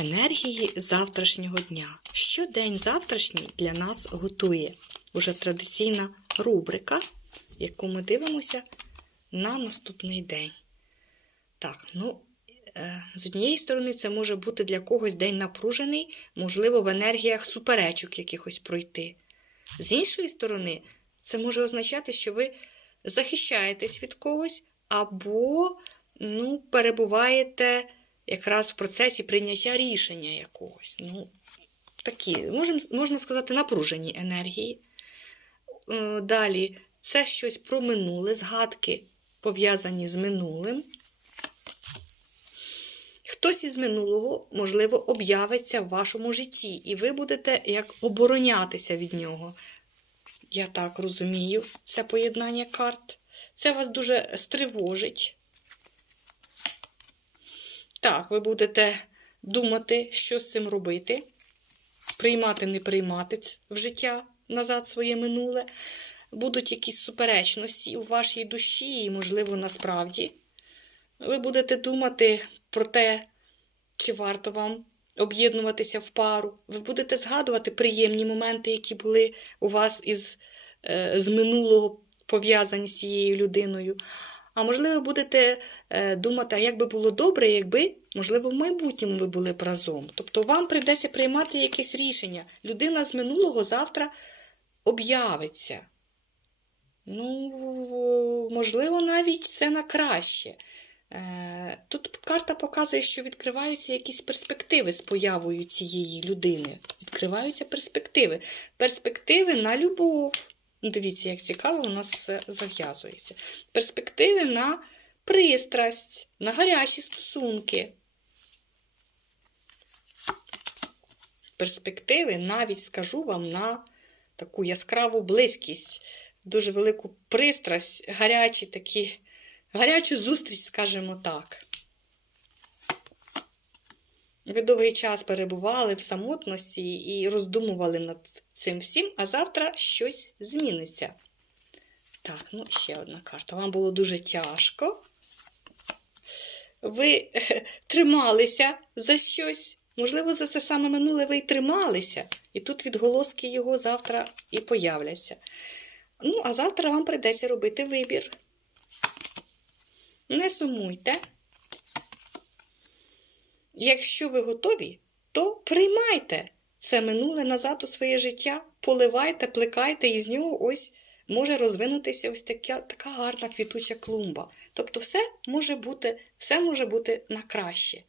енергії завтрашнього дня. Що день завтрашній для нас готує? Уже традиційна рубрика, яку ми дивимося на наступний день. Так, ну, е, з однієї сторони, це може бути для когось день напружений, можливо, в енергіях суперечок якихось пройти. З іншої сторони, це може означати, що ви захищаєтесь від когось або ну, перебуваєте якраз в процесі прийняття рішення якогось. Ну, такі, можна сказати, напружені енергії. Е, Далі, це щось про минуле, згадки пов'язані з минулим. Хтось із минулого, можливо, об'явиться в вашому житті, і ви будете як оборонятися від нього. Я так розумію, це поєднання карт. Це вас дуже стривожить. Так, ви будете думати, що з цим робити, приймати, не приймати в життя назад своє минуле. Будуть якісь суперечності у вашій душі, і, можливо, насправді. Ви будете думати про те, чи варто вам об'єднуватися в пару. Ви будете згадувати приємні моменти, які були у вас із, е, з минулого пов'язані з цією людиною. А можливо, будете е, думати, як би було добре, якби, можливо, в майбутньому ви були б разом. Тобто вам прийдеться приймати якесь рішення. Людина з минулого завтра об'явиться. Ну, можливо, навіть це на краще. Е, Тут карта показує, що відкриваються якісь перспективи з появою цієї людини. Відкриваються перспективи. Перспективи на любов. Ну, Дивіться, як цікаво, у нас все зав'язується. Перспективи на пристрасть, на гарячі стосунки. Перспективи, навіть скажу вам, на таку яскраву близькість, дуже велику пристрасть, гарячі такі, гарячу зустріч, скажімо так. Ви довгий час перебували в самотності і роздумували над цим всім, а завтра щось зміниться. Так, ну ще одна карта. Вам було дуже тяжко. Ви трималися за щось. Можливо, за це саме минуле ви й трималися. І тут відголоски його завтра і появляться. Ну, а завтра вам прийдеться робити вибір. Не сумуйте. Якщо ви готові, то приймайте це минуле назад у своє життя, поливайте, плекайте, і з нього ось може розвинутися ось така, така гарна квітуча клумба. Тобто, все може бути, все може бути на краще.